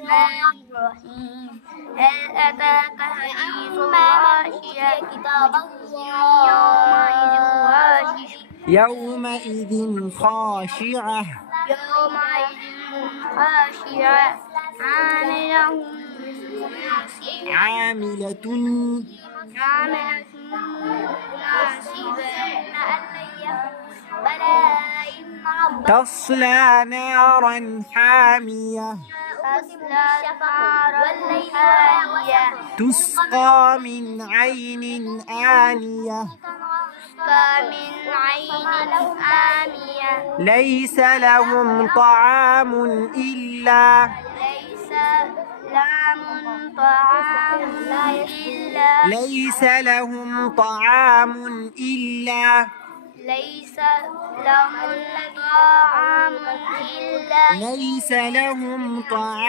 الرحمن الرحيم هل أتاك حديث الغاشية يومئذ خاشعة عاملة ناصبة بلى إن ربك تصلى نارا حامية تسقى من عين آنية ليس لهم طعام إلا ليس لهم طعام إلا